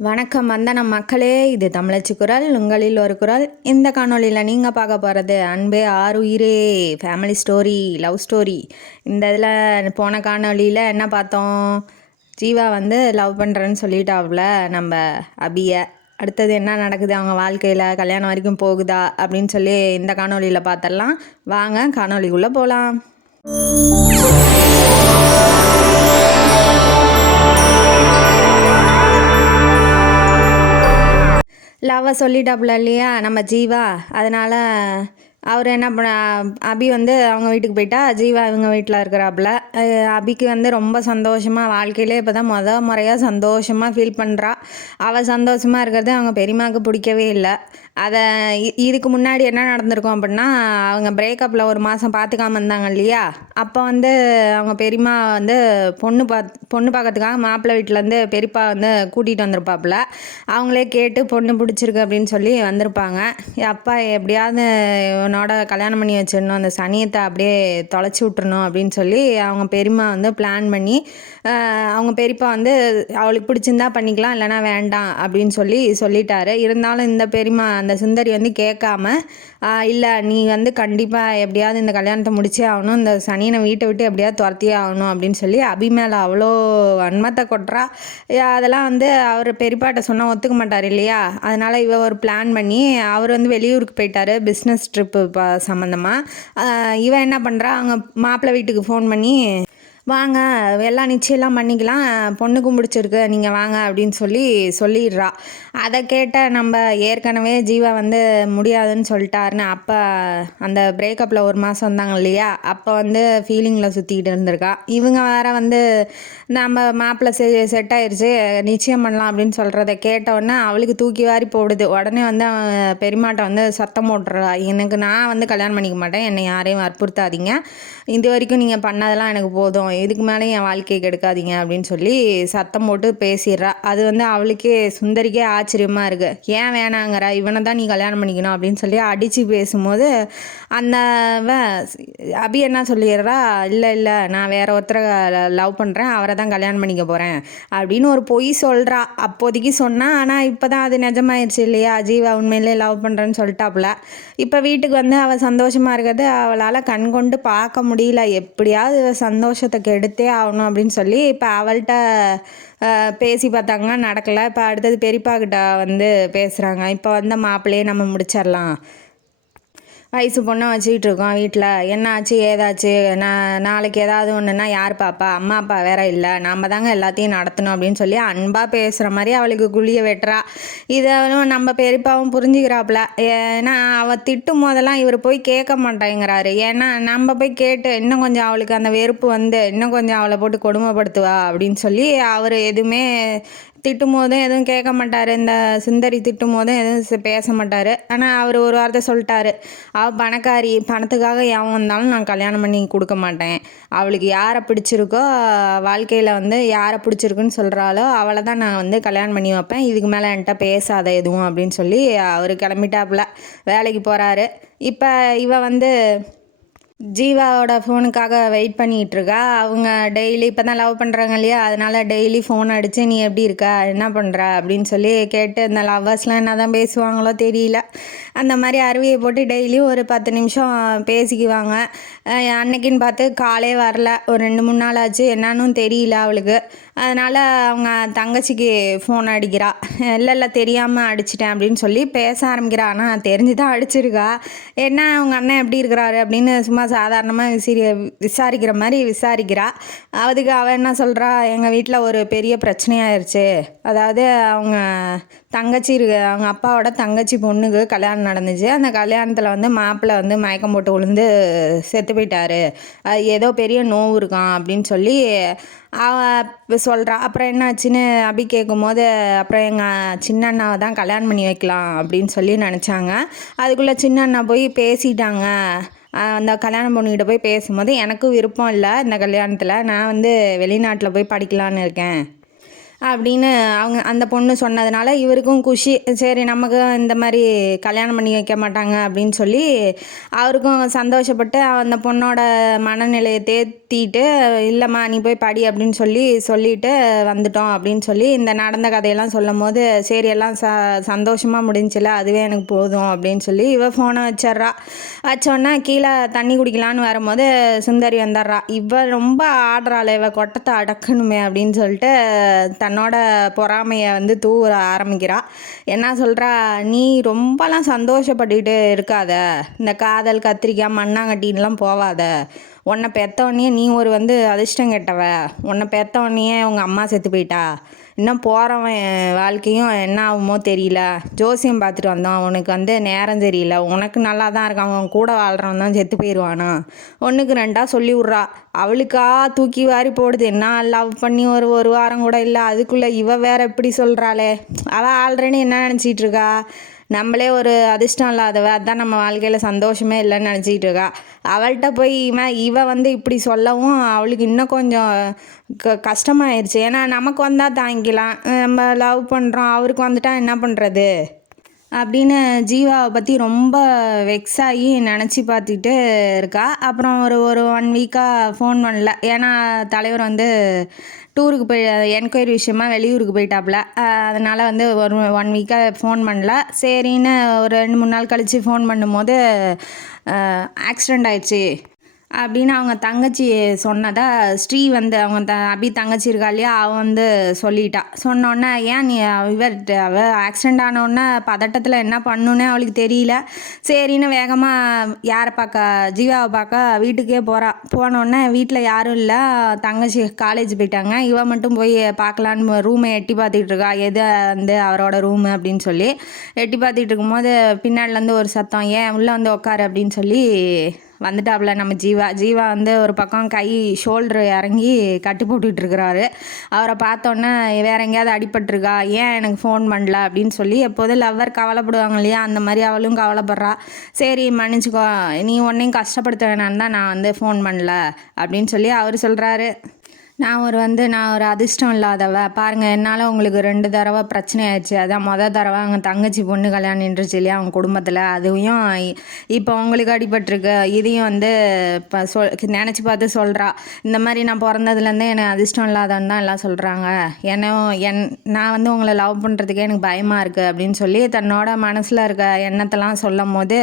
வணக்கம் வந்தனம் மக்களே, இது தமிழச்சி குரல், உங்களில் ஒரு குரல். இந்த காணொலியில் நீங்கள் பார்க்க போகிறது அன்பே ஆறுயிரே ஃபேமிலி ஸ்டோரி, லவ் ஸ்டோரி. இந்த இதில் போன காணொலியில் என்ன பார்த்தோம்? ஜீவா வந்து லவ் பண்ணுறேன்னு சொல்லிட்டாப்புல நம்ம அபியை. அடுத்தது என்ன நடக்குது அவங்க வாழ்க்கையில், கல்யாணம் வரைக்கும் போகுதா அப்படின்னு சொல்லி இந்த காணொலியில் பார்த்துடலாம். வாங்க காணொலிக்குள்ளே போகலாம். லவ்வை சொல்லிட்டாப்புல இல்லையா நம்ம ஜீவா. அதனால் அவர் என்ன பண்ண, அபி வந்து அவங்க வீட்டுக்கு போயிட்டா, ஜீவா இவங்க வீட்டில் இருக்கிறாப்புல. அபிக்கு வந்து ரொம்ப சந்தோஷமாக, வாழ்க்கையிலே இப்போ தான் முறையாக சந்தோஷமாக ஃபீல் பண்ணுறா. அவள் சந்தோஷமாக இருக்கிறது அவங்க பெரியம்மாவுக்கு பிடிக்கவே இல்லை. அதை இதுக்கு முன்னாடி என்ன நடந்திருக்கும் அப்படின்னா, அவங்க பிரேக்கப்பில் ஒரு மாதம் பார்த்துக்காம இருந்தாங்க இல்லையா. அப்போ வந்து அவங்க பெரியம்மா வந்து பொண்ணு பார்க்கறதுக்காக மாப்பிள்ளை வீட்டிலேருந்து பெரியப்பா வந்து கூட்டிகிட்டு வந்திருப்பாப்புல. அவங்களே கேட்டு பொண்ணு பிடிச்சிருக்கு அப்படின்னு சொல்லி வந்திருப்பாங்க. அப்பா எப்படியாவது உன்னோட கல்யாணம் பண்ணி வச்சிடணும், அந்த சனியத்தை அப்படியே தொலைச்சி விட்டுறணும் அப்படின்னு சொல்லி அவங்க பெரியம்மா வந்து பிளான் பண்ணி, அவங்க பெரியப்பா வந்து அவளுக்கு பிடிச்சிருந்தா பண்ணிக்கலாம், இல்லைனா வேண்டாம் அப்படின்னு சொல்லிட்டாரு. இருந்தாலும் இந்த பெரியம்மா அந்த சுந்தரி வந்து கேட்காம, இல்லை நீ வந்து கண்டிப்பாக எப்படியாவது இந்த கல்யாணத்தை முடிச்சே ஆகணும், இந்த சனியனை வீட்டை விட்டு எப்படியாவது துரத்தியே ஆகணும் அப்படின்னு சொல்லி அபி மேலே அவ்வளோ வன்மத்தை கொட்டுறா. அதெல்லாம் வந்து அவர் பெரியப்பாட்ட சொன்னால் ஒத்துக்க மாட்டார் இல்லையா. அதனால் இவ ஒரு பிளான் பண்ணி, அவர் வந்து வெளியூருக்கு போயிட்டார் பிஸ்னஸ் ட்ரிப்பு சம்மந்தமாக. இவன் என்ன பண்ணுறா, அவங்க மாப்பிள்ளை வீட்டுக்கு ஃபோன் பண்ணி, வாங்க எல்லாம் நிச்சயம்லாம் பண்ணிக்கலாம், பொண்ணுக்கும் பிடிச்சிருக்கு, நீங்கள் வாங்க அப்படின்னு சொல்லிடுறா. அதை கேட்ட நம்ம ஏற்கனவே ஜீவா வந்து முடியாதுன்னு சொல்லிட்டாருன்னு அப்போ அந்த பிரேக்கப்பில் ஒரு மாதம் வந்தாங்க இல்லையா, அப்போ வந்து ஃபீலிங்கில் சுற்றிக்கிட்டு இருந்திருக்கா. இவங்க வேறு வந்து நம்ம மாப்பிள்ளை செட் ஆயிடுச்சு, நிச்சயம் பண்ணலாம் அப்படின்னு சொல்கிறத கேட்டவுடனே அவளுக்கு தூக்கி வாரி போடுது. உடனே வந்து பெரியமாட்ட வந்து சத்தம் போட்டுறா, நான் வந்து கல்யாணம் பண்ணிக்க மாட்டேன், என்னை யாரையும் வற்புறுத்தாதீங்க, இது வரைக்கும் நீங்கள் பண்ணதெல்லாம் எனக்கு போதும், இதுக்கு மேலே என் வாழ்க்கையை கெடுக்காதீங்க அப்படின்னு சொல்லி சத்தம் போட்டு பேசிடுறா. அது வந்து அவளுக்கே சுந்தரிக்கே ஆச்சரியமாக இருக்குது. ஏன் வேணாங்கிறா, இவனை தான் நீ கல்யாணம் பண்ணிக்கணும் அப்படின்னு சொல்லி அடித்து பேசும்போது அந்த அபி என்ன சொல்லிடுறா, இல்லை நான் வேற ஒருத்தரை லவ் பண்ணுறேன், அவரை தான் கல்யாணம் பண்ணிக்க போகிறேன் அப்படின்னு ஒரு பொய் சொல்கிறா. அப்போதைக்கு சொன்னால், ஆனால் இப்போ தான் அது நிஜமாயிடுச்சு இல்லையா, ஜீவா உண்மையிலே லவ் பண்ணுறேன்னு சொல்லிட்டாப்புல. இப்போ வீட்டுக்கு வந்து அவள் சந்தோஷமாக இருக்கிறது அவளால் கண் கொண்டு பார்க்க முடியல. எப்படியாவது சந்தோஷத்தை கெடுத்தே ஆகணும் அப்படின்னு சொல்லி இப்போ அவள்கிட்ட பேசி பார்த்தாங்க, நடக்கலை. இப்போ அடுத்தது பெரியப்பா கிட்ட வந்து பேசுகிறாங்க. இப்போ வந்து மாப்பிள்ளையே நம்ம முடிச்சிடலாம், வயசு பொண்ணை வச்சுக்கிட்டு இருக்கோம் வீட்டில், என்ன ஆச்சு ஏதாச்சு, நாளைக்கு ஏதாவது ஒன்றுனா யார் பாப்பா, அம்மா அப்பா வேற இல்லை, நாம் தாங்க எல்லாத்தையும் நடத்தணும் அப்படின்னு சொல்லி அன்பாக பேசுகிற மாதிரி அவளுக்கு குழிய வெட்டுறா. இதை நம்ம பெரியப்பாவும் புரிஞ்சுக்கிறாப்புல. ஏன்னா அவள் திட்டும் போதெல்லாம் இவர் போய் கேட்க மாட்டேங்கிறாரு. ஏன்னா நம்ம போய் கேட்டு இன்னும் கொஞ்சம் அவளுக்கு அந்த வெறுப்பு வந்து இன்னும் கொஞ்சம் அவளை போட்டு கொடுமைப்படுத்துவா அப்படின்னு சொல்லி அவர் எதுவுமே திட்டும் போதும் எதுவும் கேட்க மாட்டார். இந்த சுந்தரி திட்டும் போதும் எதுவும் பேச மாட்டார். ஆனால் அவர் ஒரு வார்த்தை சொல்லிட்டாரு, அவள் பணக்காரி, பணத்துக்காக எவன் வந்தாலும் நான் கல்யாணம் பண்ணி கொடுக்க மாட்டேன், அவளுக்கு யாரை பிடிச்சிருக்கோ, வாழ்க்கையில் வந்து யாரை பிடிச்சிருக்குன்னு சொல்கிறாளோ அவளை தான் நான் வந்து கல்யாணம் பண்ணி வைப்பேன், இதுக்கு மேலே என்கிட்ட பேசாத எதுவும் அப்படின்னு சொல்லி அவர் கிளம்பிட்டாப்புல, வேலைக்கு போகிறாரு. இப்போ இவ வந்து ஜீவாவோட ஃபோனுக்காக வெயிட் பண்ணிகிட்ருக்கா. அவங்க டெய்லி இப்போ தான் லவ் பண்ணுறாங்க இல்லையா, அதனால் டெய்லி ஃபோன் அடித்து நீ எப்படி இருக்கா, என்ன பண்ணுற அப்படின்னு சொல்லி கேட்டு, இந்த லவ்வர்ஸ்லாம் என்ன தான் பேசுவாங்களோ தெரியல, அந்த மாதிரி அருவியை போட்டு டெய்லியும் ஒரு 10 நிமிஷம் பேசிக்குவாங்க. அன்னைக்குன்னு பார்த்து காலே வரல, ஒரு 2-3 நாள் ஆச்சு, என்னன்னு தெரியல அவளுக்கு. அதனால் அவங்க தங்கச்சிக்கு ஃபோன் அடிக்கிறா. இல்லை தெரியாமல் அடிச்சிட்டேன் அப்படின்னு சொல்லி பேச ஆரம்பிக்கிறா. ஆனால் தெரிஞ்சு தான் அடிச்சிருக்கா. என்ன அவங்க அண்ணன் எப்படி இருக்கிறாரு அப்படின்னு சும்மா சாதாரணமாக விசாரிக்கிற மாதிரி விசாரிக்கிறா. அதுக்கு அவள் என்ன சொல்கிறா, எங்கள் வீட்டில் ஒரு பெரிய பிரச்சனையாயிருச்சு, அதாவது அவங்க அவங்க அப்பாவோட தங்கச்சி பொண்ணுக்கு கல்யாணம் நடந்துச்சு, அந்த கல்யாணத்தில் வந்து மாப்பிள்ளை வந்து மயக்கம் போட்டு விழுந்து செத்து போயிட்டாரு, அது ஏதோ பெரிய நோவு இருக்கான் அப்படின்னு சொல்லி அவள் சொல்கிறா. அப்புறம் என்னாச்சுன்னு அபி கேட்கும் போது, அப்புறம் எங்கள் சின்ன அண்ணாவை தான் கல்யாணம் பண்ணி வைக்கலாம் அப்படின்னு சொல்லி நினச்சாங்க. அதுக்குள்ளே சின்ன அண்ணா போய் பேசிட்டாங்க. அந்த கல்யாணம் பொண்ணுக்கிட்ட போய் பேசும்போது, எனக்கும் விருப்பம் இல்லை இந்த கல்யாணத்தில், நான் வந்து வெளிநாட்டில் போய் படிக்கலான்னு இருக்கேன் அப்படின்னு அவங்க அந்த பொண்ணு சொன்னதுனால இவருக்கும் குஷி. சரி நமக்கு இந்த மாதிரி கல்யாணம் பண்ணி வைக்க மாட்டாங்க அப்படின்னு சொல்லி அவருக்கும் சந்தோஷப்பட்டு அந்த பொண்ணோட மனநிலையை தேத்திட்டு, இல்லைம்மா நீ போய் படி அப்படின்னு சொல்லிட்டு வந்துட்டோம் அப்படின்னு சொல்லி இந்த நடந்த கதையெல்லாம் சொல்லும் போது, சரி எல்லாம் சந்தோஷமாக முடிஞ்சில்ல, அதுவே எனக்கு போதும் அப்படின்னு சொல்லி இவ ஃபோனை வச்சிட்றா. வச்சோன்னா கீழே தண்ணி குடிக்கலான்னு வரும்போது சுந்தரி வந்துடுறா. இவ ரொம்ப ஆடுறாள், இவ கொட்டத்தை அடக்கணுமே அப்படின்னு சொல்லிட்டு தன்னோட பொறாமையை தூவ ஆரம்பிக்கிறா. என்ன சொல்கிறா, நீ ரொம்பலாம் சந்தோஷப்பட்டுக்கிட்டு இருக்காத, இந்த காதல் கத்திரிக்காய் மண்ணாங்கட்டின்லாம் போவாத, உன்னை பெற்றவொடனே நீ ஒரு அதிர்ஷ்டம் கெட்டவ, உன்னை பெற்றவொடனே உங்கள் அம்மா செத்து போயிட்டா, இன்னும் போகிறவன் வாழ்க்கையும் என்ன ஆகுமோ தெரியல, ஜோசியம் பார்த்துட்டு வந்தோம், உனக்கு நேரம் தெரியல, உனக்கு நல்லா தான் இருக்கான், அவன் கூட வாழ்கிறவன் தான் செத்து போயிடுவானா, ஒன்றுக்கு ரெண்டாக சொல்லி விட்றா. அவளுக்கா தூக்கி வாரி போடுது. நான் லவ் பண்ணி ஒரு வாரம் கூட இல்லை, அதுக்குள்ளே இவ வேற எப்படி சொல்கிறாளே, அவள் ஆல்ரெடி என்ன நினச்சிட்டு இருக்கா, நம்மளே ஒரு அதிர்ஷ்டம் இல்லாதவ, அதுதான் நம்ம வாழ்க்கையில் சந்தோஷமே இல்லைன்னு நினச்சிக்கிட்டு இருக்கா. அவள்கிட்ட போய் இவ இப்படி சொல்லவும் அவளுக்கு இன்னும் கொஞ்சம் கஷ்டமாயிருச்சு. ஏன்னா நமக்கு வந்தால் தாங்கிக்கலாம், நம்ம லவ் பண்ணுறோம், அவருக்கு வந்துட்டா என்ன பண்ணுறது அப்படின்னு ஜீவாவை பற்றி ரொம்ப வெக்ஸ் ஆகி நினச்சி பார்த்துக்கிட்டு இருக்கா. அப்புறம் ஒரு 1 வீக்காக ஃபோன் பண்ணல. ஏன்னா தலைவர் டூருக்கு போய் என்கொயரி விஷயமா வெளியூருக்கு போயிட்டாப்புல. அதனால் ஒரு 1 வீக்காக ஃபோன் பண்ணல. சரின்னு ஒரு 2-3 நாள் கழித்து ஃபோன் பண்ணும்போது ஆக்சிடெண்ட் ஆயிடுச்சு அப்படின்னு அவங்க தங்கச்சி சொன்னதா ஸ்ரீ அவங்க அபி தங்கச்சி இருக்கா இல்லையா, அவள் சொல்லிட்டா. சொன்னோன்னே ஏன் நீ அவள் ஆக்சிடெண்ட் ஆனோடனே பதட்டத்தில் என்ன பண்ணுன்னு அவளுக்கு தெரியல. சரின்னு வேகமாக யாரை பார்க்க, ஜீவாவை பார்க்க வீட்டுக்கே போகிறா. போனோடனே வீட்டில் யாரும் இல்லை, தங்கச்சி காலேஜ் போயிட்டாங்க. இவன் மட்டும் போய் பார்க்கலான்னு ரூமை எட்டி பார்த்துக்கிட்டு இருக்கா. எது அவரோட ரூமு அப்படின்னு சொல்லி எட்டி பார்த்துட்டு இருக்கும்போது பின்னாடிலேருந்து ஒரு சத்தம், ஏன் உள்ளே உட்காரு அப்படின்னு சொல்லி வந்துட்டாப்புல நம்ம ஜீவா ஒரு பக்கம் கை ஷோல்டரு இறங்கி கட்டி போட்டுட்ருக்கிறாரு. அவரை பார்த்தோன்னே வேற எங்கேயாவது அடிபட்டிருக்கா, ஏன் எனக்கு ஃபோன் பண்ணல அப்படின்னு சொல்லி எப்போதும் லவ்வர் கவலைப்படுவாங்க இல்லையா, அந்த மாதிரி அவளும் கவலைப்படுறா. சரி மன்னிச்சுக்கோ, நீ ஒன்றையும் கஷ்டப்படுத்த வேணான்னு தான் நான் ஃபோன் பண்ணல அப்படின்னு சொல்லி அவர் சொல்கிறாரு. நான் ஒரு அதிர்ஷ்டம் இல்லாதவ பாருங்கள், என்னால் உங்களுக்கு 2 தடவை பிரச்சனை ஆயிடுச்சு. அதான் தடவை அவங்க தங்கச்சி பொண்ணு கல்யாணம் நின்றுச்சு இல்லையா அவங்க குடும்பத்தில், அதுவும் இப்போ உங்களுக்கு அடிபட்டிருக்கு. இதையும் இப்போ நினச்சி பார்த்து சொல்கிறா. இந்த மாதிரி நான் பிறந்ததுலேருந்தே எனக்கு அதிர்ஷ்டம் இல்லாதவன்னு தான் எல்லாம் சொல்கிறாங்க. நான் உங்களை லவ் பண்ணுறதுக்கே எனக்கு பயமாக இருக்குது அப்படின்னு சொல்லி தன்னோட மனசில் இருக்க எண்ணத்தெல்லாம் சொல்லும் போது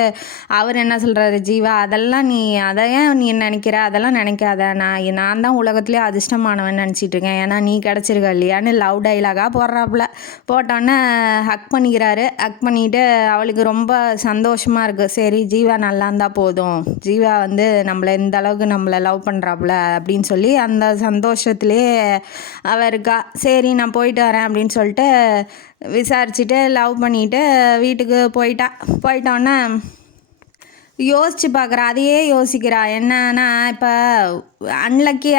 அவர் என்ன சொல்கிறாரு, ஜீவா அதெல்லாம் அதையே நீ நினைக்கிற, அதெல்லாம் நினைக்காத, நான் தான் உலகத்துலேயே அதிர்ஷ்டம் மாணவன் நினச்சிட்டு இருக்கேன், ஏன்னா நீ கிடச்சிருக்க இல்லையான்னு லவ் டைலாகாக போடுறாப்புல. போட்டோன்னே ஹக் பண்ணிக்கிறாரு. ஹக் பண்ணிவிட்டு அவளுக்கு ரொம்ப சந்தோஷமாக இருக்குது. சரி ஜீவா நல்லா இருந்தால் போதும், ஜீவா நம்மளை இந்த அளவுக்கு நம்மளை லவ் பண்ணுறாப்புல அப்படின்னு சொல்லி அந்த சந்தோஷத்துலேயே அவள் இருக்கா. சரி நான் போயிட்டு வரேன் அப்படின்னு சொல்லிட்டு விசாரிச்சுட்டு லவ் பண்ணிவிட்டு வீட்டுக்கு போயிட்டோன்னே யோசிச்சு பார்க்குறா. அதையே யோசிக்கிறா. என்னன்னா இப்போ அன்லக்கி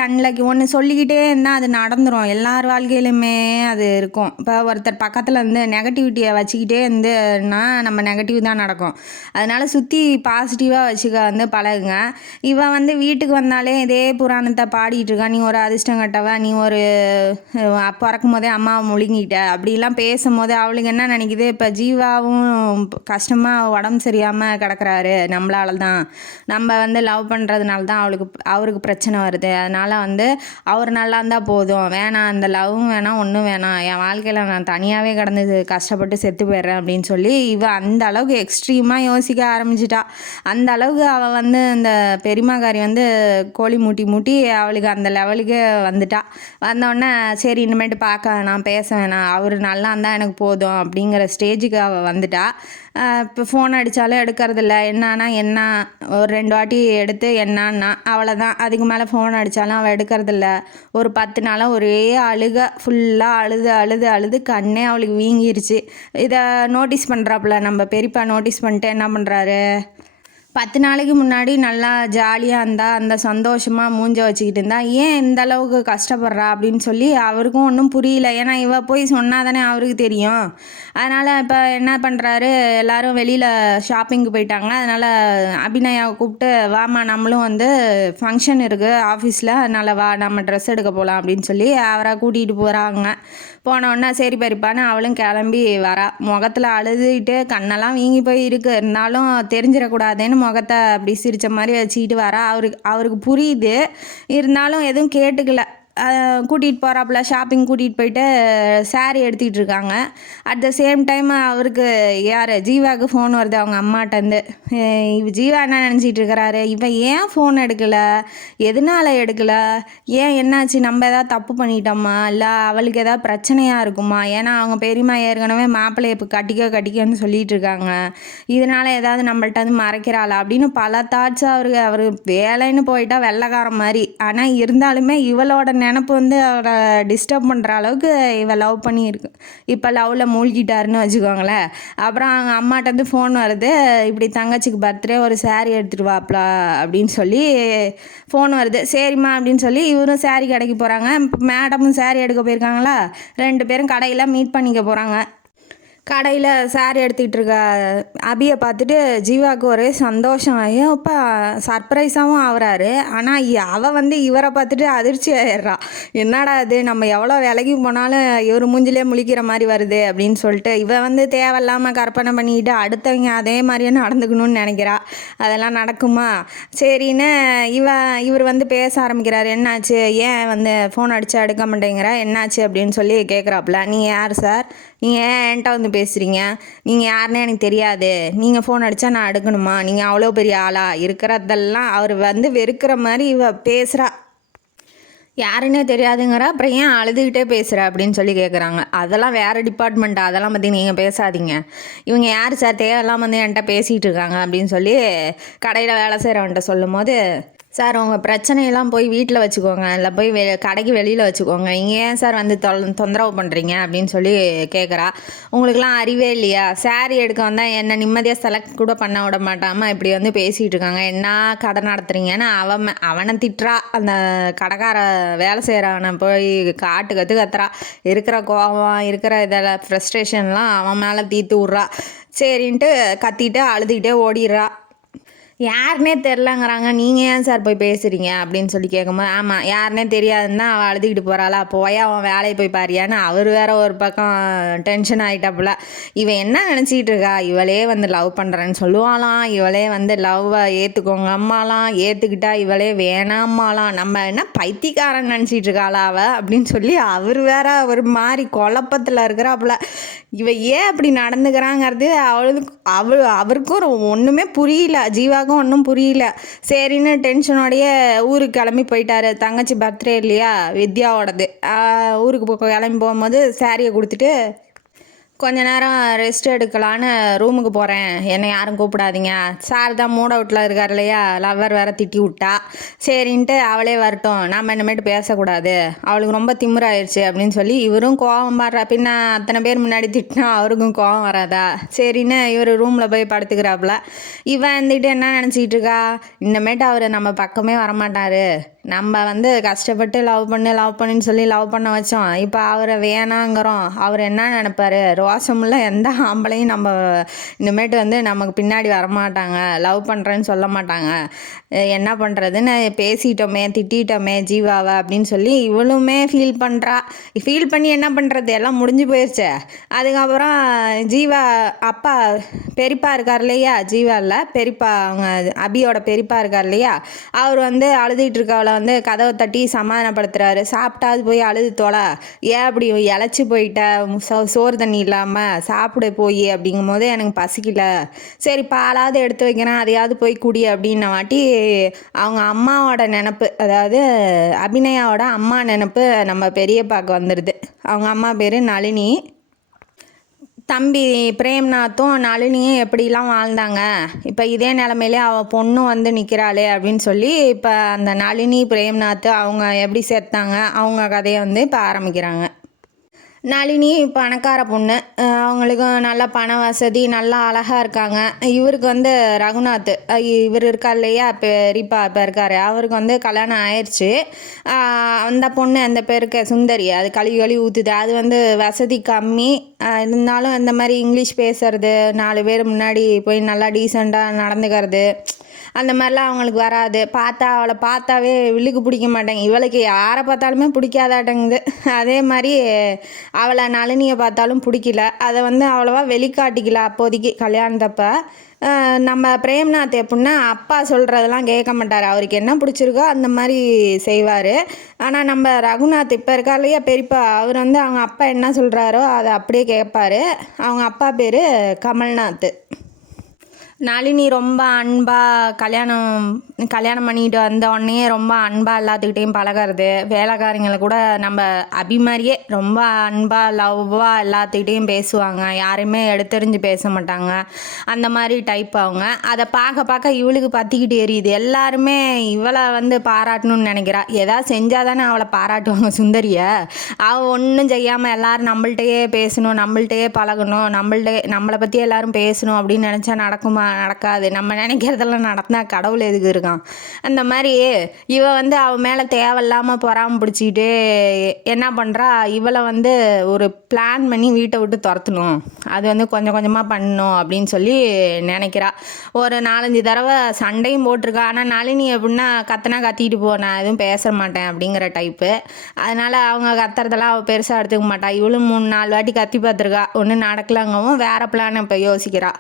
ஒன்று சொல்லிக்கிட்டே இருந்தால் அது நடந்துடும். எல்லார் வாழ்க்கையிலுமே அது இருக்கும். இப்போ ஒருத்தர் பக்கத்தில் நெகட்டிவிட்டியை வச்சுக்கிட்டே இருந்துன்னா நம்ம நெகட்டிவ் தான் நடக்கும். அதனால் சுற்றி பாசிட்டிவாக வச்சுக்க பழகுங்க. இவன் வீட்டுக்கு வந்தாலே இதே புராணத்தை பாடிட்டு இருக்கா. நீ ஒரு அதிர்ஷ்டம் கட்டவ, நீ ஒரு பிறக்கும் போதே அம்மாவை முழுங்கிட்ட அப்படிலாம் பேசும்போது அவளுக்கு என்ன நினைக்குது, இப்போ ஜீவாவும் கஷ்டமாக உடம்பு சரியாமல் கிடக்குறாரு, நம்மளால தான், நம்ம லவ் பண்ணுறதுனால தான் அவருக்கு பிரச்சனை வருது. அதனால் அவர் நல்லா இருந்தால் போதும், வேணாம் அந்த லவ்வும் வேணாம், ஒன்றும் வேணாம், என் வாழ்க்கையில் நான் தனியாகவே கடந்து கஷ்டப்பட்டு செத்து போயிடுறேன் அப்படின்னு சொல்லி அந்த அளவுக்கு எக்ஸ்ட்ரீமாக யோசிக்க ஆரம்பிச்சிட்டா. அந்த அளவுக்கு அவள் இந்த பெரியமாக்காரி கோழி மூட்டி அவளுக்கு அந்த லெவலுக்கு வந்துட்டா. வந்தோடனே சரி இனிமேட்டு பார்க்க வேணாம், பேச வேணாம், அவர் நல்லா இருந்தால் எனக்கு போதும் அப்படிங்கிற ஸ்டேஜுக்கு அவள் வந்துட்டா. இப்போ ஃபோன் அடித்தாலும் எடுக்கிறதில்ல. என்ன ஒரு 2 வாட்டி எடுத்து என்னான்னா அவ்வளோதான். அதுக்கு மேலே ஃபோன் அடித்தாலும் அவள் எடுக்கிறதில்ல. ஒரு 10 நாளாக ஒரே அழுக, ஃபுல்லாக அழுது கண்ணே அவளுக்கு வீங்கிருச்சு. இதை நோட்டீஸ் பண்ணுறாப்புல நம்ம பெரியப்பா. நோட்டீஸ் பண்ணிட்டு என்ன பண்ணுறாரு, 10 நாளைக்கு முன்னாடி நல்லா ஜாலியாக இருந்தா, அந்த சந்தோஷமாக மூஞ்ச வச்சுக்கிட்டு இருந்தா, ஏன் இந்த அளவுக்கு கஷ்டப்படுறா அப்படின்னு சொல்லி அவருக்கும் ஒன்றும் புரியல. ஏன்னா இவ போய் சொன்னா தானே அவருக்கு தெரியும். அதனால் இப்போ என்ன பண்ணுறாரு, எல்லாரும் வெளியில் ஷாப்பிங்க்கு போயிட்டாங்க. அதனால் அபிநயாவை கூப்பிட்டு, வாம்மா நம்மளும் வந்து ஃபங்க்ஷன் இருக்குது ஆஃபீஸில், அதனால் வா நம்ம ட்ரெஸ் எடுக்க போகலாம் அப்படின்னு சொல்லி அவரை கூட்டிகிட்டு போகிறாங்க. போனோடனே சரி பறிப்பான்னு அவளும் கிளம்பி வரா. முகத்தில் அழுதுகிட்டு கண்ணெல்லாம் வீங்கி போய் இருக்கு. இருந்தாலும் தெரிஞ்சிடக்கூடாதுன்னு முகத்தை அப்படி சிரித்த மாதிரி வச்சுக்கிட்டு வரா. அவருக்கு புரியுது, இருந்தாலும் எதுவும் கேட்டுக்கல. கூட்டிகிட்டு போகிறாப்புல ஷாப்பிங் கூட்டிகிட்டு போயிட்டு சாரீ எடுத்துக்கிட்டு இருக்காங்க. அட் த சேம் டைம் அவருக்கு யார் ஜீவாவுக்கு ஃபோன் வருது அவங்க அம்மாட்டேருந்து. ஜீவா என்ன நினச்சிட்டு இருக்கிறாரு, இவன் ஏன் ஃபோன் எடுக்கலை, எதனால் எடுக்கலை, ஏன் என்னாச்சு, நம்ம எதாவது தப்பு பண்ணிட்டோமா, இல்லை அவளுக்கு எதாவது பிரச்சனையாக இருக்குமா, ஏன்னா அவங்க பெரியம்மா ஏற்கனவே மாப்பிள்ளையை இப்போ கட்டிக்கன்னு சொல்லிகிட்டு இருக்காங்க, இதனால் ஏதாவது நம்மள்ட்ட வந்து மறைக்கிறாளா அப்படின்னு பல தாட்ஸ் அவர் வேலைன்னு போயிட்டா வெள்ளைக்காரன் மாதிரி. ஆனால் இருந்தாலுமே இவளோட நினப்பு வந்து அவரை டிஸ்டர்ப் பண்ணுற அளவுக்கு இவள் லவ் பண்ணியிருக்கு. இப்போ லவ்வில் மூழ்கிட்டாருன்னு வச்சுக்கோங்களேன். அப்புறம் அவங்க அம்மாட்டேருந்து ஃபோன் வருது, இப்படி தங்கச்சிக்கு பர்த்டே ஒரு சாரீ எடுத்துகிட்டு வாப்லா அப்படின்னு சொல்லி ஃபோன் வருது. சரிம்மா அப்படின்னு சொல்லி இவரும் சாரீ கடைக்கு போகிறாங்க. மேடமும் சாரீ எடுக்க போயிருக்காங்களா, 2 பேரும் கடையில் மீட் பண்ணிக்க போகிறாங்க. கடையில் சாரி எடுத்துக்கிட்டு இருக்க அபியை பார்த்துட்டு ஜீவாவுக்கு ஒரே சந்தோஷம். இப்போ சர்ப்ரைஸாகவும் ஆகுறாரு. ஆனால் அவள் வந்து இவரை பார்த்துட்டு அதிர்ச்சி ஆயிடுறா. என்னடா இது, நம்ம எவ்வளோ விலைக்கு போனாலும் இவர் மூஞ்சிலே முழிக்கிற மாதிரி வருது அப்படின்னு சொல்லிட்டு இவன் வந்து தேவையில்லாமல் கற்பனை பண்ணிக்கிட்டு அடுத்தவங்க அதே மாதிரியே நடந்துக்கணும்னு நினைக்கிறா. அதெல்லாம் நடக்குமா? சரின்னு இவர் வந்து பேச ஆரம்பிக்கிறார். என்னாச்சு, ஏன் வந்து ஃபோன் அடித்து எடுக்க மாட்டேங்கிற, என்னாச்சு அப்படின்னு சொல்லி கேட்குறாப்புல. நீங்கள் யார் சார், நீங்கள் ஏன் என்கிட்ட வந்து பேசுகிறீங்க, நீங்கள் யாருன்னே எனக்கு தெரியாது, நீங்கள் ஃபோன் அடித்தா நான் எடுக்கணுமா, நீங்கள் அவ்வளோ பெரிய ஆளா, இருக்கிறதெல்லாம் அவர் வந்து வெறுக்கிற மாதிரி இவ பேசுகிறா. யாருன்னே தெரியாதுங்கிற, அப்புறம் ஏன் அழுதுகிட்டே பேசுகிற அப்படின்னு சொல்லி கேட்குறாங்க. அதெல்லாம் வேறு டிபார்ட்மெண்ட்டா, அதெல்லாம் பற்றி நீங்கள் பேசாதீங்க, இவங்க யார் சார் தேவையெல்லாம் வந்து என்கிட்ட பேசிகிட்டு இருக்காங்க அப்படின்னு சொல்லி கடையில் வேலை செய்கிறவன்ட்ட சொல்லும் போது, சார் உங்கள் பிரச்சனையெல்லாம் போய் வீட்டில் வச்சுக்கோங்க, இல்லை போய் கடைக்கு வெளியில் வச்சுக்கோங்க, இங்கே ஏன் சார் வந்து தொந்தரவு பண்ணுறீங்க அப்படின்னு சொல்லி கேட்குறா. உங்களுக்குலாம் அறிவே இல்லையா, சாரி எடுக்க வந்தால் என்ன நிம்மதியாக செலக்ட் கூட பண்ண விட மாட்டாமல் இப்படி வந்து பேசிகிட்டு இருக்காங்க, என்ன கடை நடத்துறீங்கன்னு அவனை திட்டுறா. அந்த கடைக்கார வேலை செய்கிறவனை போய் கத்துறா. இருக்கிற கோபம் இருக்கிற இதெல்லாம் ஃப்ரஸ்ட்ரேஷன்லாம் அவன் மேலே தீர்த்து விட்றா. சரின்ட்டு கத்திட்டு அழுதுகிட்டே ஓடிடுறா. யாருனே தெரிலங்கிறாங்க, நீங்கள் ஏன் சார் போய் பேசுகிறீங்க அப்படின்னு சொல்லி கேட்கும்போது, ஆமாம் யாருனே தெரியாதுன்னா அவள் அழுதுகிட்டு போகிறாளா, போய் அவன் வேலையை போய் பாரியான்னு அவர் வேற ஒரு பக்கம் டென்ஷன் ஆகிட்டாப்புல. இவன் என்ன நினச்சிக்கிட்டு இருக்கா, இவளே வந்து லவ் பண்ணுறேன்னு சொல்லுவாளாம், இவளே வந்து லவ்வை ஏற்றுக்கோங்க அம்மாலாம், ஏற்றுக்கிட்டா இவளே வேணாம்மாலாம், நம்ம என்ன பைத்தியக்காரன் நினச்சிட்டு இருக்காளா அவள் அப்படின்னு சொல்லி அவர் வேற ஒரு மாதிரி குழப்பத்தில் இருக்கிறாப்புல. இவ ஏன் அப்படி நடந்துக்கிறாங்கிறது அவருக்கும் ஒன்றுமே புரியல, ஜீவாவுக்கும் ஒன்றும் புரியல. சரின்னு டென்ஷனோடையே ஊருக்கு கிளம்பி போயிட்டாரு. தங்கச்சி பர்த்டே இல்லையா வித்யாவோடது, ஊருக்கு கிளம்பி போகும்போது சாரியை கொடுத்துட்டு கொஞ்ச நேரம் ரெஸ்ட் எடுக்கலான்னு ரூமுக்கு போகிறேன், என்னை யாரும் கூப்பிடாதீங்க, சார் தான் மூட் அவுட்டில் இருக்கார் இல்லையா, லவ்வர் வேற திட்டி விட்டா, சரின்ட்டு அவளே வரட்டும், நாம் இனிமேட்டு பேசக்கூடாது, அவளுக்கு ரொம்ப திமிராயிருச்சு அப்படின்னு சொல்லி இவரும் கோவம் பாடுறா. பின்ன அத்தனை பேர் முன்னாடி திட்டினா அவருக்கும் கோவம் வராதா, சரின்னு இவர் ரூமில் போய் படுத்துக்கிறாப்புல. இவன் வந்துட்டு என்ன நினச்சிக்கிட்டு இருக்கா, இனிமேட்டு அவர் நம்ம பக்கமே வரமாட்டார், நம்ம வந்து கஷ்டப்பட்டு லவ் பண்ணுன்னு சொல்லி லவ் பண்ண வச்சோம், இப்போ அவரை வேணாங்கிறோம், அவர் என்ன நினைப்பார், ரோசமுள்ள எந்த ஆம்பளையும் நம்ம இனிமேட்டு வந்து நமக்கு பின்னாடி வரமாட்டாங்க, லவ் பண்ணுறேன்னு சொல்ல மாட்டாங்க, என்ன பண்ணுறதுன்னு பேசிட்டோமே திட்டோமே ஜீவாவை அப்படின்னு சொல்லி இவளுமே ஃபீல் பண்ணுறா. ஃபீல் பண்ணி என்ன பண்ணுறது, எல்லாம் முடிஞ்சு போயிடுச்சு. அதுக்கப்புறம் ஜீவா அப்பா பெரியப்பா இருக்கார் இல்லையா, ஜீவா இல்லை பெரியப்பா, அவங்க அபியோட பெரியப்பா இருக்கார் இல்லையா, அவர் வந்து அழுதுகிட்டு இருக்கவளை வந்து கதவை தட்டி சமாதானப்படுத்துறாரு. சாப்பிட்டாது போய் அழுது தொலை, ஏன் அப்படி இழைச்சி போயிட்ட, சோறு தண்ணி இல்லாமல் சாப்பிட போய் அப்படிங்கும் போது எனக்கு பசிக்கல, சரி பாலாவது எடுத்து வைக்கிறேன் அதையாவது போய் குடி அப்படின்ன வாட்டி அவங்க அம்மாவோட நினப்பு, அதாவது அபிநயாவோட அம்மா நினப்பு நம்ம பெரியப்பாக்கு வந்துடுது. அவங்க அம்மா பேர் நளினி. தம்பி பிரேம்நாத்தும் நளினியும் எப்படிலாம் வாழ்ந்தாங்க, இப்போ இதே நிலமையிலே அவள் பொண்ணும் வந்து நிற்கிறாளே அப்படின்னு சொல்லி இப்போ அந்த நளினி பிரேம்நாத் அவங்க எப்படி சேர்த்தாங்க அவங்க கதையை வந்து இப்போ ஆரம்பிக்கிறாங்க. நளினி பணக்கார பொண்ணு. அவங்களுக்கும் நல்ல பண வசதி, நல்லா அழகாக இருக்காங்க. இவருக்கு வந்து ரகுநாத், இவர் இருக்கார் இல்லையா, பெரியப்பா இப்போ இருக்கார், அவருக்கு வந்து கல்யாணம் ஆயிடுச்சு. அந்த பொண்ணு அந்த பேருக்கு சுந்தரி, அது கழுவி கழுவி ஊற்றுது. அது வந்து வசதி கம்மி. இருந்தாலும் இந்த மாதிரி இங்கிலீஷ் பேசுறது, 4 பேர் முன்னாடி போய் நல்லா டீசெண்டாக நடந்துக்கிறது, அந்த மாதிரிலாம் அவங்களுக்கு வராது. அவளை பார்த்தாவே இவளுக்கு பிடிக்க மாட்டேங்க. இவளுக்கு யாரை பார்த்தாலுமே பிடிக்காதாட்டங்குது. அதே மாதிரி அவளை நளினியை பார்த்தாலும் பிடிக்கல. அதை வந்து அவ்வளோவா வெளிக்காட்டிக்கல அப்போதைக்கு கல்யாணத்தப்ப. நம்ம பிரேம்நாத் எப்படின்னா அப்பா சொல்கிறதெல்லாம் கேட்க மாட்டார். அவருக்கு என்ன பிடிச்சிருக்கோ அந்த மாதிரி செய்வார். ஆனால் நம்ம ரகுநாத் இப்போ இருக்கார் இல்லையா பெரியப்பா, அவர் வந்து அவங்க அப்பா என்ன சொல்கிறாரோ அதை அப்படியே கேட்பார். அவங்க அப்பா பேர் கமல்நாத். நளினி ரொம்ப அன்பாக கல்யாணம் பண்ணிட்டு வந்த உடனே ரொம்ப அன்பாக எல்லாத்துக்கிட்டையும் பழகிறது. வேலைக்காரங்களை கூட நம்ம அபிமாரியே ரொம்ப அன்பாக லவ்வாக எல்லாத்துக்கிட்டையும் பேசுவாங்க. யாரையுமே எடுத்தெறிஞ்சு பேச மாட்டாங்க. அந்த மாதிரி டைப் அவங்க. அதை பார்க்க பார்க்க இவளுக்கு பற்றிக்கிட்டு எரியுது. எல்லாருமே இவளை வந்து பாராட்டணும்னு நினைக்கிறா. ஏதாவது செஞ்சால் தானே அவளை பாராட்டுவாங்க சுந்தரியை. அவள் ஒன்றும் செய்யாமல் எல்லோரும் நம்மள்கிட்டயே பேசணும், நம்மள்கிட்டயே பழகணும், நம்மளை பற்றி எல்லோரும் பேசணும் அப்படின்னு நினச்சா நடக்காது. நம்ம நினைக்கிறதெல்லாம் நடந்தா கடவுள் எதுக்கு இருக்கான்? அந்த மாதிரி இவ வந்து அவள் மேலே தேவையில்லாமல் பொறாம பிடிச்சிக்கிட்டு என்ன பண்ணுறா, இவளை வந்து ஒரு பிளான் பண்ணி வீட்டை விட்டு துரத்தணும், அது வந்து கொஞ்சம் கொஞ்சமாக பண்ணணும் அப்படின்னு சொல்லி நினைக்கிறா. ஒரு 4-5 தடவை சண்டையும் போட்டிருக்கா. ஆனால் நளினி எப்படின்னா கத்தினா கத்திட்டு போனேன், எதுவும் பேச மாட்டேன் அப்படிங்கிற டைப்பு. அதனால் அவங்க கத்துறதெல்லாம் அவள் பெருசாக எடுத்துக்க மாட்டா. இவளும் 3-4 வாட்டி கத்தி பார்த்துருக்கா, ஒன்றும் நடக்கலங்கவும் வேறு பிளான் இப்போ யோசிக்கிறா.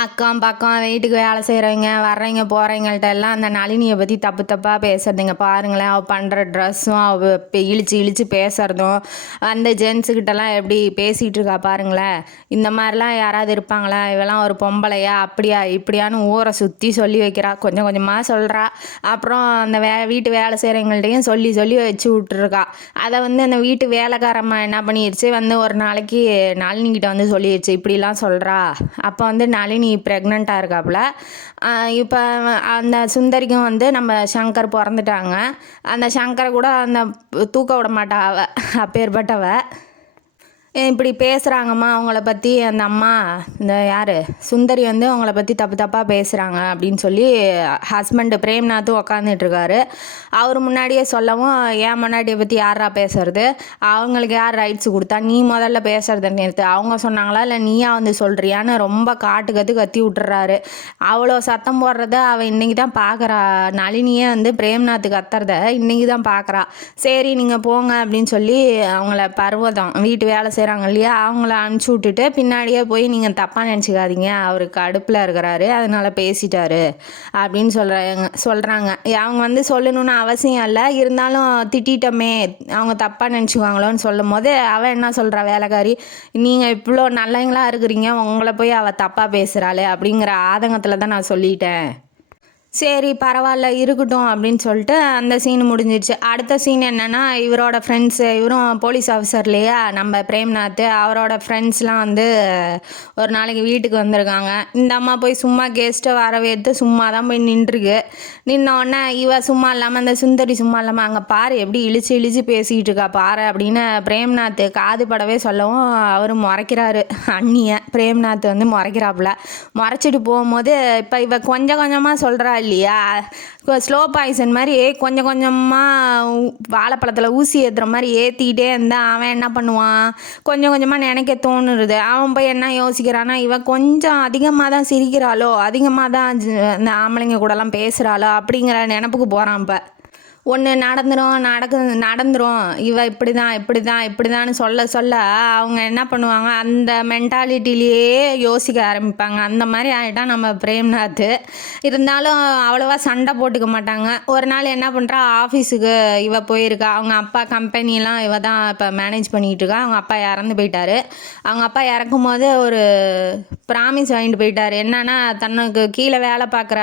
அக்கம் பக்கம் வீட்டுக்கு வேலை செய்கிறவங்க வர்றவங்க போகிறவங்கள்ட்ட எல்லாம் அந்த நளினியை பற்றி தப்பாக பேசுறதுங்க. பாருங்களேன், அவள் பண்ணுற ட்ரெஸ்ஸும் அவள் இழிச்சு பேசுகிறதும், அந்த ஜென்ஸுக்கிட்டலாம் எப்படி பேசிகிட்டு இருக்கா பாருங்களேன். இந்த மாதிரிலாம் யாராவது இருப்பாங்களா? இவெல்லாம் ஒரு பொம்பளையா அப்படியா இப்படியான்னு ஊரை சுற்றி சொல்லி வைக்கிறா. கொஞ்சம் கொஞ்சமாக சொல்கிறா. அப்புறம் அந்த வீட்டு வேலை செய்கிறவங்கள்ட்டையும் சொல்லி வச்சு விட்டுருக்கா. அதை வந்து அந்த வீட்டு வேலைக்காரம்மா என்ன பண்ணிடுச்சு, வந்து ஒரு நாளைக்கு நளினிக்கிட்ட வந்து சொல்லிடுச்சு, இப்படிலாம் சொல்கிறா. அப்போ வந்து நளினி ப்ரெக்னெண்ட்டாக இருக்காப்புல. இப்போ அந்த சுந்தரிக்கும் வந்து நம்ம சங்கர் பிறந்துட்டாங்க. அந்த சங்கரை கூட அந்த தூக்க விட மாட்டா அப்பேற்பட்டவ. இப்படி பேசுகிறாங்கம்மா அவங்கள பற்றி. அந்த அம்மா இந்த யார் சுந்தரி வந்து அவங்கள பற்றி தப்பாக பேசுகிறாங்க அப்படின்னு சொல்லி ஹஸ்பண்டு பிரேம்நாத்தும் உக்காந்துட்ருக்காரு. அவர் முன்னாடியே சொல்லவும், என் முன்னாடியை பற்றி யாரா பேசுறது, அவங்களுக்கு யார் ரைட்ஸ் கொடுத்தா, நீ முதல்ல பேசுகிறத நிறுத்து, அவங்க சொன்னாங்களா இல்லை நீயா வந்து சொல்கிறியான்னு ரொம்ப கத்தி விட்டுறாரு. அவ்வளோ சத்தம் போடுறத அவள் இன்றைக்கி தான் பார்க்குறா. நளினியே வந்து பிரேம்நாத்து கத்துறத இன்றைக்கி தான் பார்க்குறா. சரி நீங்கள் போங்க அப்படின்னு சொல்லி அவங்கள பர்வதம் வீட்டு வேலை செய்கிறாங்க இல்லையா, அவங்கள அனுப்பிச்சி விட்டுட்டு பின்னாடியே போய் நீங்கள் தப்பாக நினச்சிக்காதீங்க, அவருக்கு அடுப்பில் இருக்கிறாரு அதனால் பேசிட்டாரு அப்படின்னு சொல்கிறாங்க. அவங்க வந்து சொல்லணும்னு அவசியம் இல்லை, இருந்தாலும் திட்டமே அவங்க தப்பாக நினச்சிக்குவாங்களோன்னு சொல்லும் போது அவள் என்ன சொல்கிறா, வேலைக்காரி, நீங்கள் இவ்வளோ நல்லவங்களா இருக்கிறீங்க, உங்களை போய் அவள் தப்பாக பேசுகிறாளே அப்படிங்கிற ஆதங்கத்தில் தான் நான் சொல்லிட்டேன். சரி பரவாயில்ல இருக்கட்டும் அப்படின்னு சொல்லிட்டு அந்த சீன் முடிஞ்சிடுச்சு. அடுத்த சீன் என்னென்னா, இவரோட ஃப்ரெண்ட்ஸு, இவரும் போலீஸ் ஆஃபீஸர் இல்லையா நம்ம பிரேம்நாத், அவரோட ஃப்ரெண்ட்ஸ்லாம் வந்து ஒரு நாளைக்கு வீட்டுக்கு வந்திருக்காங்க. இந்த அம்மா போய் சும்மா கெஸ்ட்டை வரவேற்று சும்மா தான் போய் நின்னோடனே இவ சும்மா இல்லாமல் அந்த சுந்தரி சும்மா இல்லாமல் அங்கே பாரு எப்படி இழிச்சு பேசிக்கிட்டு இருக்கா பாரு அப்படின்னு பிரேம்நாத் காது படவே சொல்லவும் அவர் முறைக்கிறாரு. அண்ணியை பிரேம்நாத் வந்து முறைக்கிறாப்புல. முறைச்சிட்டு போகும்போது இப்போ இவ கொஞ்சம் கொஞ்சமாக சொல்கிறா இல்லையா, ஸ்லோ பாய்சன் மாதிரி கொஞ்சம் கொஞ்சமாக வாழைப்பழத்தில் ஊசி ஏற்றுற மாதிரி ஏற்றிக்கிட்டே இருந்தால் அவன் என்ன பண்ணுவான், கொஞ்சம் கொஞ்சமாக நினைக்க தோணுருது. அவன் போய் என்ன யோசிக்கிறான்னா, இவன் கொஞ்சம் அதிகமாக தான் சிரிக்கிறாளோ, அதிகமாக தான் இந்த ஆம்பளைங்க கூடலாம் பேசுகிறாளோ அப்படிங்கிற நினப்புக்கு போகிறான். இப்போ ஒன்று நடந்துரும் இவ இப்படிதான்னு சொல்ல அவங்க என்ன பண்ணுவாங்க, அந்த மென்டாலிட்டிலேயே யோசிக்க ஆரம்பிப்பாங்க. அந்த மாதிரி ஆகிட்டா நம்ம பிரேம்நாத். இருந்தாலும் அவ்வளோவா சண்டை போட்டுக்க மாட்டாங்க. ஒரு நாள் என்ன பண்ணுறா, ஆஃபீஸுக்கு இவ போயிருக்கா. அவங்க அப்பா கம்பெனிலாம் இவ தான் இப்போ மேனேஜ் பண்ணிக்கிட்டு இருக்கா. அவங்க அப்பா இறந்து போயிட்டாரு. அவங்க அப்பா இறக்கும் போது ஒரு ப்ராமிஸ் வாங்கிட்டு போயிட்டார். என்னன்னா, தனக்கு கீழே வேலை பார்க்குற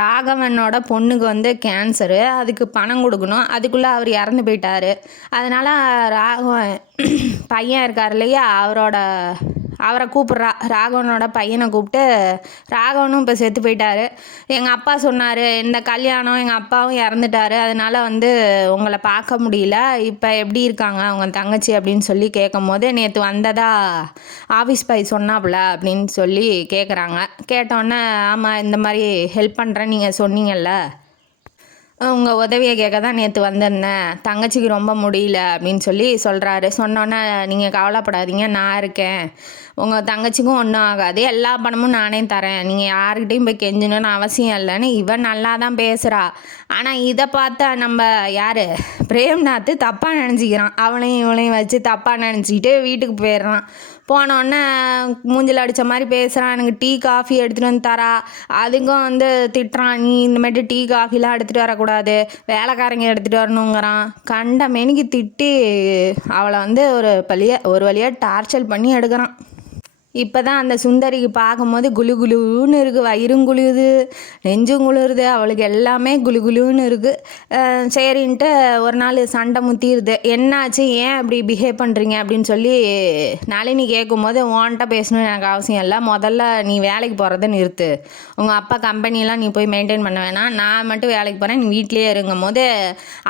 ராகவனோட பொண்ணுக்கு வந்து கேன்சரு, அதுக்கு பணம் கொடுக்கணும். அதுக்குள்ளே அவர் இறந்து போயிட்டார். அதனால் ராகவன் பையன் இருக்கார் இல்லையா, அவரை கூப்பிட்றா, ராகவனோட பையனை கூப்பிட்டு. ராகவனும் இப்போ செத்து போயிட்டாரு. எங்கள் அப்பா சொன்னார், இந்த கல்யாணம் எங்கள் அப்பாவும் இறந்துட்டாரு, அதனால் வந்து உங்களை பார்க்க முடியல, இப்போ எப்படி இருக்காங்க அவங்க தங்கச்சி அப்படின்னு சொல்லி கேட்கும் போது, நேற்று வந்ததா ஆஃபீஸ் பாய் சொன்னாப்புல அப்படின்னு சொல்லி கேட்குறாங்க. கேட்டோன்னே, ஆமாம் இந்த மாதிரி ஹெல்ப் பண்ணுறேன்னு நீங்கள் சொன்னீங்கல்ல, உங்கள் உதவியை கேட்க தான் நேற்று வந்திருந்தேன், தங்கச்சிக்கு ரொம்ப முடியல அப்படின்னு சொல்லி சொல்கிறாரு. சொன்னோன்னே, நீங்கள் கவலைப்படாதீங்க, நான் இருக்கேன், உங்கள் தங்கச்சிக்கும் ஒன்றும் ஆகாது, எல்லா பணமும் நானே தரேன், நீங்கள் யார்கிட்டையும் போய் கெஞ்சணுன்னு அவசியம் இல்லைன்னு இவன் நல்லா தான் பேசுகிறா. ஆனால் இதை பார்த்தா நம்ம யார் பிரேம்நாத் தப்பாக நினச்சிக்கிறான். அவளையும் இவளையும் வச்சு தப்பாக நினச்சிக்கிட்டு வீட்டுக்கு போயிடுறான். போனோடனே மூஞ்சில் அடித்த மாதிரி பேசுகிறான். எனக்கு டீ காஃபி எடுத்துகிட்டு வந்து தரா. அதுக்கும் வந்து திட்டுறான், நீ இந்தமாதிரி டீ காஃபிலாம் எடுத்துகிட்டு வரக்கூடாது, வேலைக்காரங்க எடுத்துகிட்டு வரணுங்கிறான். கண்ட மேனிக்கு திட்டி அவளை வந்து ஒரு வழியாக டார்ச்சர் பண்ணி எடுக்கிறான். இப்போ தான் அந்த சுந்தரிக்கு பார்க்கும்போது குளு குளுன்னு இருக்குது, வயிறும் குளியுது, நெஞ்சும் குளிருது, அவளுக்கு எல்லாமே குளு குளுன்னு இருக்குது. சரின்ட்டு ஒரு நாள் சண்டை முத்திடுது. என்னாச்சு, ஏன் அப்படி பிஹேவ் பண்ணுறீங்க அப்படின்னு சொல்லி நளினி கேட்கும்போது, ஓன்ட்ட பேசணும்னு எனக்கு அவசியம் இல்லை, முதல்ல நீ வேலைக்கு போகிறத நிறுத்து, உங்கள் அப்பா கம்பெனிலாம் நீ போய் மெயின்டைன் பண்ண வேணாம், நான் மட்டும் வேலைக்கு போகிறேன், நீ வீட்லேயே இருங்கும் போது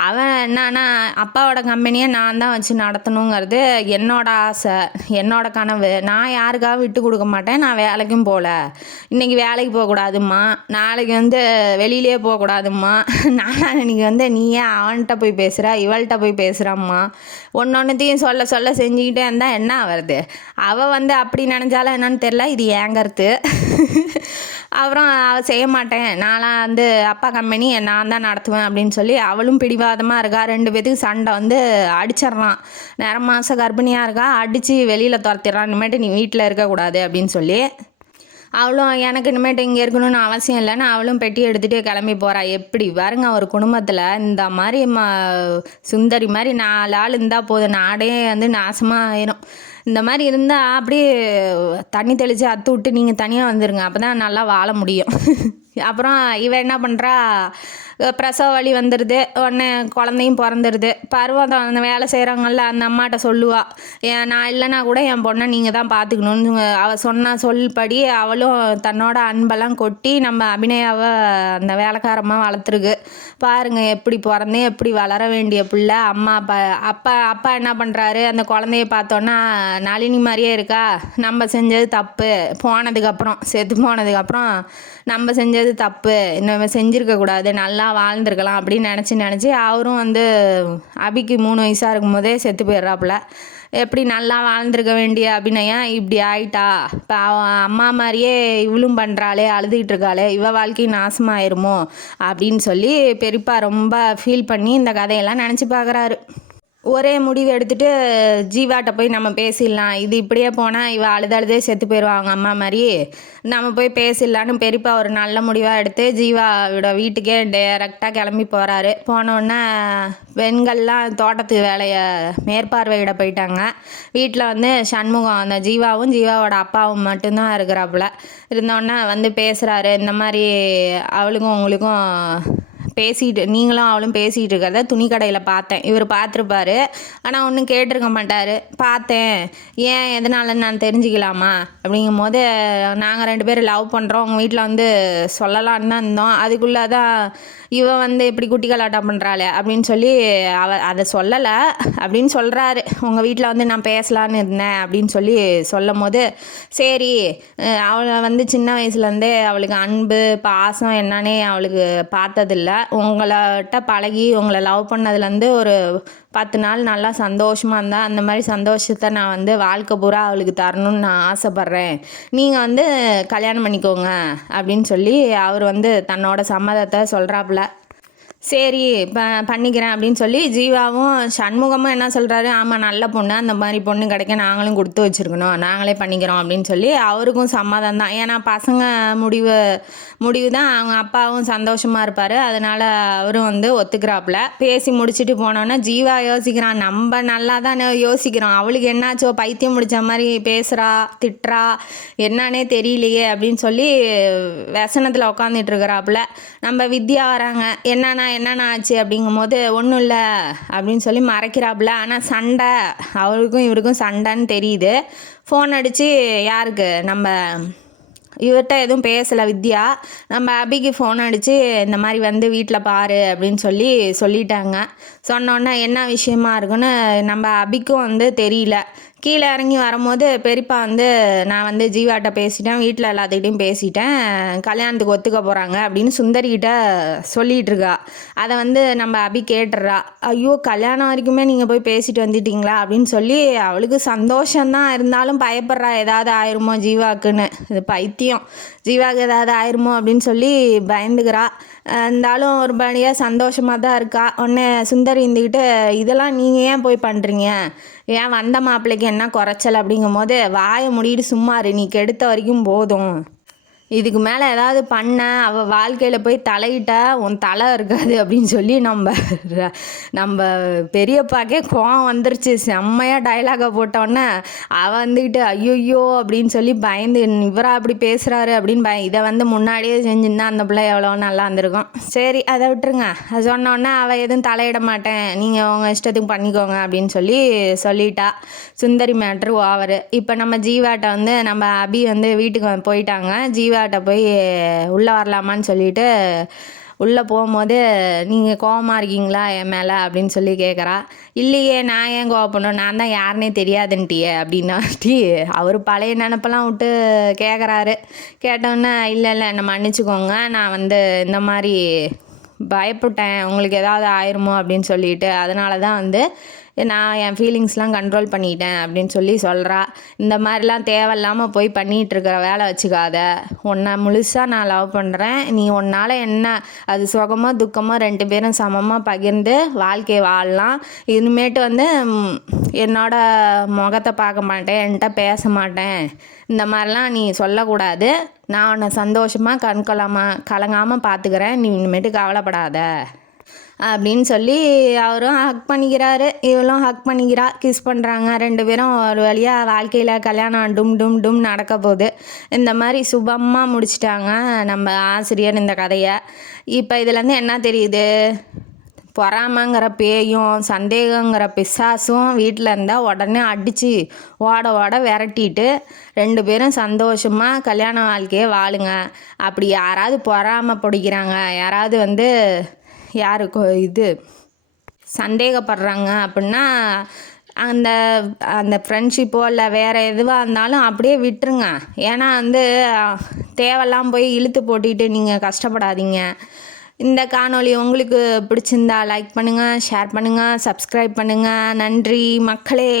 அவன் என்னன்னா, அப்பாவோட கம்பெனியை நான் தான் வச்சு நடத்தணுங்கிறது என்னோட ஆசை, என்னோட கனவு, நான் யாருக்காக விட்டு கொடுக்க மாட்டேன், நான் வேலைக்கும் போகல, இன்றைக்கி வேலைக்கு போகக்கூடாதும்மா, நாளைக்கு வந்து வெளியிலே போகக்கூடாதும்மா, நாளைக்கு வந்து நீ ஏன் அவன்கிட்ட போய் பேசுகிற, இவள்கிட்ட போய் பேசுகிறாம்மா, ஒன்றொன்றுத்தையும் சொல்ல சொல்ல செஞ்சுக்கிட்டே இருந்தால் என்ன வருது. அவள் வந்து அப்படி நினச்சாலும் என்னன்னு தெரில, இது ஏங்கறது. அப்புறம் அவள் செய்ய மாட்டேன், நான்லாம் வந்து அப்பா கம்பெனி நான் தான் நடத்துவேன் அப்படின்னு சொல்லி அவளும் பிடிவாதமாக இருக்கா. 2 பேத்துக்கு சண்டை வந்து அடிச்சிட்றான். நேர மாதம் கர்ப்பிணியாக இருக்கா, அடித்து வெளியில் துரத்திடுறான். இனிமேட்டு நீ வீட்டில் இருக்கக்கூடாது அப்படின்னு சொல்லி. அவளும் எனக்கு இனிமேட்டு இங்கே இருக்கணும்னு அவசியம் இல்லைன்னு அவளும் பெட்டி எடுத்துகிட்டு கிளம்பி போகிறா. எப்படி பாருங்க, ஒரு குடும்பத்தில் இந்த மாதிரி சுந்தரி மாதிரி 4 ஆள் இருந்தால் போதும், நாடே வந்து நாசமாக ஆயிரும். இந்த மாதிரி இருந்தால் அப்படியே தண்ணி தெளித்து அத்து விட்டு நீங்கள் தனியாக வந்துடுங்க, அப்போ தான் நல்லா வாழ முடியும். அப்புறம் இவன் என்ன பண்ணுறா, பிரசவ வலி வந்துடுது, உடனே குழந்தையும் பிறந்துடுது. பருவம் அந்த வேலை செய்கிறாங்கல்ல அந்த அம்மாட்ட சொல்லுவா, நான் இல்லைனா கூட என் பொண்ணை நீங்கள் தான் பார்த்துக்கணுன்னு. அவள் சொன்ன சொல்படி அவளும் தன்னோட அன்பெல்லாம் கொட்டி நம்ம அபிநயாவை அந்த வேலைக்காரமாக வளர்த்துருக்கு. பாருங்கள் எப்படி பிறந்தேன், எப்படி வளர வேண்டிய பிள்ளை. அம்மா அப்பா என்ன பண்ணுறாரு, அந்த குழந்தைய பார்த்தோன்னா நளினி மாதிரியே இருக்கா, நம்ம செஞ்சது தப்பு, போனதுக்கப்புறம் செத்து போனதுக்கப்புறம் நம்ம செஞ்சது தப்பு, இன்னும் செஞ்சுருக்கக்கூடாது, நல்லா வாழ்ந்துருக்கலாம் அப்படின்னு நினச்சி அவரும் வந்து அபிக்கு 3 வயசாக இருக்கும்போதே செத்து போயிடுறாப்புல. எப்படி நல்லா வாழ்ந்துருக்க வேண்டிய அபிநயா இப்படி ஆயிட்டா, இப்போ அவன் அம்மா மாதிரியே இவளும் பண்ணுறாளே, அழுதுகிட்டு இருக்காளே, இவ வாழ்க்கை நாசமாயிருமோ அப்படின்னு சொல்லி பெரியப்பா ரொம்ப ஃபீல் பண்ணி இந்த கதையெல்லாம் நினச்சி பார்க்குறாரு. ஒரே முடிவு எடுத்துகிட்டு ஜீவாட்ட போய் நம்ம பேசிடலாம், இது இப்படியே போனால் இவ அழுதே செத்து போயிடுவாங்க அம்மா மாதிரி, நம்ம போய் பேசிடலான்னு பெரியப்பா ஒரு நல்ல முடிவாக எடுத்து ஜீவாவோட வீட்டுக்கே டைரெக்டாக கிளம்பி போகிறாரு. போனோடனே பெண்கள்லாம் தோட்டத்து வேலையை மேற்பார்வையிட போயிட்டாங்க. வீட்டில் வந்து சண்முகம், அந்த ஜீவாவும் ஜீவாவோட அப்பாவும் மட்டும்தான் இருக்கிறாப்புல. இருந்தோடனே வந்து பேசுகிறாரு, இந்த மாதிரி அவளுக்கும் உங்களுக்கும் நீங்களும் அவளும் பேசிகிட்டு இருக்கிறத துணி கடையில் பார்த்தேன். இவர் பார்த்துருப்பாரு, ஆனால் ஒன்றும் கேட்டிருக்க மாட்டார். பார்த்தேன், ஏன் எதனால நான் தெரிஞ்சுக்கலாமா அப்படிங்கும் போது, நாங்கள் 2 பேரும் லவ் பண்ணுறோம், உங்கள் வீட்டில் வந்து சொல்லலான்னு தான் இருந்தோம், அதுக்குள்ளே தான் இவன் வந்து இப்படி குட்டி கலாட்டம் பண்ணுறாளே அப்படின்னு சொல்லி அதை சொல்லலை அப்படின்னு சொல்கிறாரு. உங்கள் வீட்டில் வந்து நான் பேசலான்னு இருந்தேன் அப்படின்னு சொல்லி சொல்லும் போது, சரி அவளை வந்து சின்ன வயசுலேருந்தே அவளுக்கு அன்பு பாசம் என்னன்னே அவளுக்கு பார்த்ததில்ல, உங்கள்கிட்ட பழகி உங்களை லவ் பண்ணதுலேருந்து ஒரு 10 நாள் நல்லா சந்தோஷமாக இருந்தால், அந்த மாதிரி சந்தோஷத்தை நான் வந்து வாழ்க்கை பூரா அவளுக்கு தரணும்னு நான் ஆசைப்பட்றேன், நீங்கள் வந்து கல்யாணம் பண்ணிக்கோங்க அப்படின்னு சொல்லி அவர் வந்து தன்னோட சம்மதத்தை சொல்கிறாப்புல. சரி பண்ணிக்கிறேன் அப்படின்னு சொல்லி ஜீவாவும் சண்முகமும் என்ன சொல்கிறாரு, ஆமாம் நல்ல பொண்ணு, அந்த மாதிரி பொண்ணு கிடைக்க நாங்களும் கொடுத்து வச்சுருக்கணும், நாங்களே பண்ணிக்கிறோம் அப்படின்னு சொல்லி அவருக்கும் சம்மதம் தான். ஏன்னா பசங்க முடிவு தான், அவங்க அப்பாவும் சந்தோஷமாக இருப்பார், அதனால் அவரும் வந்து ஒத்துக்கிறாப்புல. பேசி முடிச்சுட்டு போனோன்னே ஜீவா யோசிக்கிறான், நம்ம நல்லா தான் யோசிக்கிறோம், அவளுக்கு என்னாச்சோ பைத்தியம் முடித்த மாதிரி பேசுகிறா திட்டுறா என்னானே தெரியலையே அப்படின்னு சொல்லி व्यसனத்தில் உட்காந்துட்டு இருக்கிறாப்புல. நம்ம வித்யா வராங்க, என்னன்னா என்னென்ன ஆச்சு அப்படிங்கும்போது ஒன்றும் இல்லை அப்படின்னு சொல்லி மறைக்கிறாப்புல. ஆனால் சண்டை, அவருக்கும் இவருக்கும் சண்டைன்னு தெரியுது. ஃபோன் அடித்து யாருக்கு, நம்ம இவர்கிட்ட எதுவும் பேசலை வித்யா, நம்ம அபிக்கு ஃபோன் அடித்து இந்த மாதிரி வந்து வீட்டில் பாரு அப்படின்னு சொல்லிட்டாங்க. சொன்னோன்னே என்ன விஷயமா இருக்குன்னு நம்ம அபிக்கும் வந்து தெரியல. கீழே இறங்கி வரும்போது பெரியப்பா வந்து நான் வந்து ஜீவாட்ட பேசிட்டேன், வீட்டில் எல்லாத்துக்கிட்டையும் பேசிட்டேன், கல்யாணத்துக்கு ஒத்துக்க போகிறாங்க அப்படின்னு சுந்தரிக்கிட்ட சொல்லிகிட்டு இருக்கா. அதை வந்து நம்ம அபி கேட்டுறா. ஐயோ கல்யாணம் வரைக்குமே நீங்கள் போய் பேசிட்டு வந்துட்டீங்களா அப்படின்னு சொல்லி அவளுக்கு சந்தோஷம்தான், இருந்தாலும் பயப்படுறா ஏதாவது ஆயிருமோ ஜீவாக்குன்னு. இது பைத்தியம், ஜீவாவுக்கு ஏதாவது ஆயிருமோ அப்படின்னு சொல்லி பயந்துக்கிறா. இருந்தாலும் ஒரு படியாக சந்தோஷமாக தான் இருக்கா. உடனே சுந்தரி இருந்துக்கிட்டு இதெல்லாம் நீங்கள் ஏன் போய் பண்ணுறீங்க, ஏன் வந்த மாப்பிள்ளைக்கு என்ன குறைச்சல் அப்படிங்கும்போது வாயை மூடிட்டு சும்மா இரு, நீ கெடுத்த வரைக்கும் போதும், இதுக்கு மேலே ஏதாவது பண்ண அவள் வாழ்க்கையில் போய் தலையிட்டா உன் தலை இருக்காது அப்படின்னு சொல்லி நம்ம பெரியப்பாக்கே கோவம் வந்துருச்சு. செம்மையாக டைலாகை போட்டோன்னே அவள் வந்துக்கிட்டு ஐயோ அப்படின்னு சொல்லி பயந்து இவரா அப்படி பேசுகிறாரு அப்படின்னு இதை வந்து முன்னாடியே செஞ்சுருந்தா அந்த பிள்ளை எவ்வளோ நல்லா இருந்திருக்கும். சரி அதை விட்டுருங்க. அது சொன்னோன்னே அவள் எதுவும் தலையிட மாட்டேன், நீங்கள் உங்கள் இஷ்டத்துக்கு பண்ணிக்கோங்க அப்படின்னு சொல்லிட்டா. சுந்தரி மேட்ரு ஓவரு. இப்போ நம்ம ஜீவாட்ட வந்து நம்ம அபி வந்து வீட்டுக்கு போயிட்டாங்க. ஜீவாட்ட போய் உள்ளே வரலாமான்னு சொல்லிட்டு உள்ளே போகும்போது நீங்கள் கோவமாக இருக்கீங்களா என் மேலே அப்படின்னு சொல்லி கேட்குறா. இல்லையே, நான் ஏன் கோவப்படணும், நான் தான் யாருன்னே தெரியாதுன்ட்டியே அப்படின்னாட்டி அவர் பழைய நினப்பெல்லாம் விட்டு கேட்குறாரு. கேட்டோன்னே இல்லை என்னை மன்னிச்சுக்கோங்க, நான் வந்து இந்த மாதிரி பயப்பட்டேன் உங்களுக்கு ஏதாவது ஆயிருமோ அப்படின்னு சொல்லிட்டு, அதனால தான் வந்து நான் என் ஃபீலிங்ஸ்லாம் கண்ட்ரோல் பண்ணிட்டேன் அப்படின்னு சொல்கிறா. இந்த மாதிரிலாம் தேவையில்லாமல் போய் பண்ணிகிட்ருக்கிற வேலை வச்சுக்காத, உன்னை முழுசாக நான் லவ் பண்ணுறேன், நீ உன்னால் என்ன அது சுகமோ துக்கமோ 2 பேரும் சமமாக பகிர்ந்து வாழ்க்கையை வாழலாம். இனிமேட்டு வந்து என்னோட முகத்தை பார்க்க மாட்டேன், என்கிட்ட பேச மாட்டேன், இந்த மாதிரிலாம் நீ சொல்லக்கூடாது, நான் உன்னை சந்தோஷமாக கலங்காமல் பார்த்துக்கிறேன், நீ இனிமேட்டு கவலைப்படாத அப்படின்னு சொல்லி அவரும் ஹக் பண்ணிக்கிறாரு, இவளும் ஹக் பண்ணிக்கிறா, கிஸ் பண்ணுறாங்க. 2 பேரும் ஒரு வழியாக வாழ்க்கையில் கல்யாணம் டும் நடக்க போகுது. இந்த மாதிரி சுபமாக முடிச்சிட்டாங்க நம்ம ஆசிரியர் இந்த கதையை. இப்போ இதுலேருந்து என்ன தெரியுது, பொறாமங்கிற பேயும் சந்தேகங்கிற பிசாசும் வீட்டில் இருந்தால் உடனே அடித்து ஓட விரட்டிட்டு 2 பேரும் சந்தோஷமாக கல்யாண வாழ்க்கையை வாழுங்க. அப்படி யாராவது பொறாம பிடிக்கிறாங்க, யாராவது வந்து யாருக்கு சந்தேகப்படுறாங்க அப்படின்னா அந்த ஃப்ரெண்ட்ஷிப்போ இல்லை வேறு எதுவாக இருந்தாலும் அப்படியே விட்டுருங்க. ஏன்னா வந்து தேவையெல்லாம் போய் இழுத்து போட்டிட்டு நீங்கள் கஷ்டப்படாதீங்க. இந்த காணொளி உங்களுக்கு பிடிச்சிருந்தா லைக் பண்ணுங்கள், ஷேர் பண்ணுங்கள், சப்ஸ்கிரைப் பண்ணுங்கள். நன்றி மக்களே.